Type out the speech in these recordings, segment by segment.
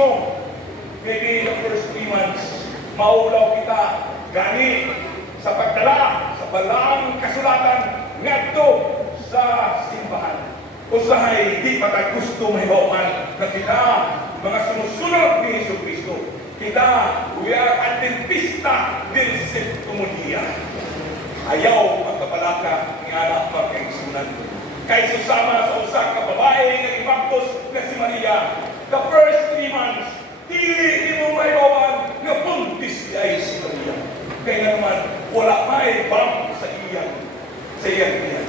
bautismo. Maybe the first 3 months, maulaw kita gani sa pagdala sa balaang kasulatan ngadto sa simbahan. Usahay di patay gusto mahibawan na kita mga sumusunod ni Jesucristo. Kita, we are Adventista del Septimo Dia. Ayaw magkapalaka ng anak magkaigsunan. Kay susama sa usa ka babae nga ibaptos na si Maria, the first 3 months, dili mo mahibawan nga buntis ay si Maria. Kaya naman, wala may bang sa iyang niya.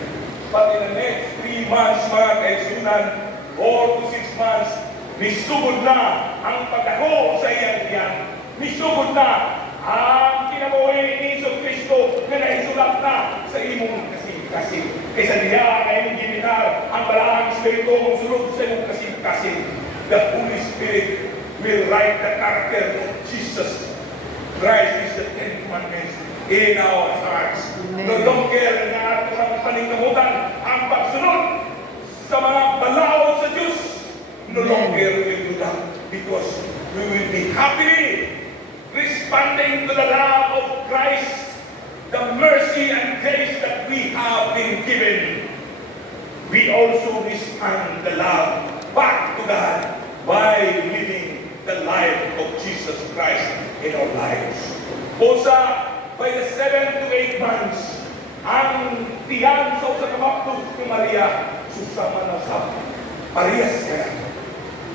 But in the next 3 months, mga kaigsunan, 4 to 6 months, nisugod na ang pagdako sa iyang tiyan. Nisugod na ang kinabuhi ni Jesucristo na naisulat na sa imong kasing-kasing. Kaysa niya na imong gimitar ang balaang Espiritu mong sulod sa imong kasing-kasing. The Holy Spirit will write the character of Jesus Christ is the 10 commandments in our hearts. No longer na ato ang paningkamutan ang pagsunod sa mga balawod sa Diyos. No longer will do that because we will be happily responding to the love of Christ, the mercy and grace that we have been given. We also respond the love back to God by living the life of Jesus Christ in our lives. Osa, by the 7 to 8 months, ang tiyan sa usa ka baptos ni Maria susama na sa parehas kaya.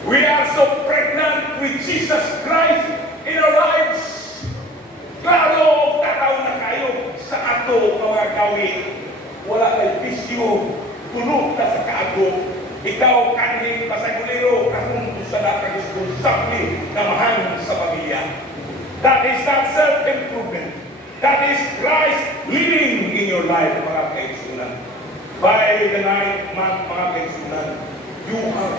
We are so pregnant with Jesus Christ in our lives. Klaro, tataw na kayo sa ato mga gawin. Wala kay bisyo, tulog na sa kaagod. Ikaw kanhing pasagulero, kahung sa napag-responsable na mahal sa pamilya. That is not self-improvement. That is Christ living in your life, mga kaigsunan. By the 9th month, mga kaigsunan, you are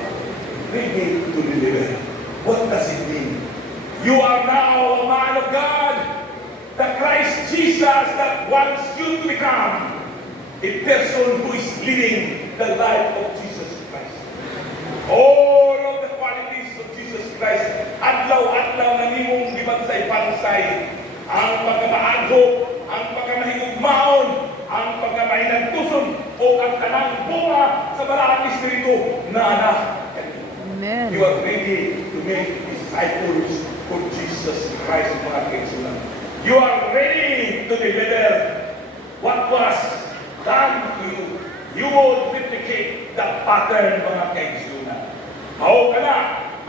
ready to deliver. What does it mean? You are now a man of God. The Christ Jesus that wants you to become a person who is living the life of Jesus Christ. All of the qualities of Jesus Christ, adlaw-adlaw na nimong gibansay-bansay, ang pagkamaadho, ang pagkamahigugmaon, ang pagkamahinagtuson, o ang tanang bunga sa balaang Espiritu na anak. Amen. You are ready to make disciples of Jesus Christ, mga kaigsunan. You are ready to deliver what was done to you. You will replicate the pattern, mga kaigsunan. Mao ka na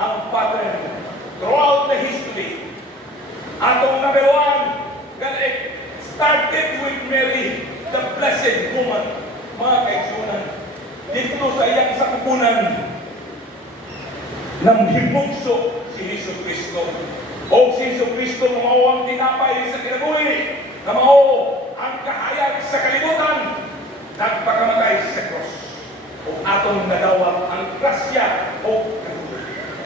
ang pattern throughout the history. Atong number 1, that it started with Mary, the blessed woman, mga kaigsunan. Dito sa iyang sakupunan, nang himugso si Jesucristo. O si Jesucristo mao ang tinapay sa kinabuhi, na mao ang kahayag sa kalibutan, nagpakamatay sa cross. O atong nadawat ang grasya o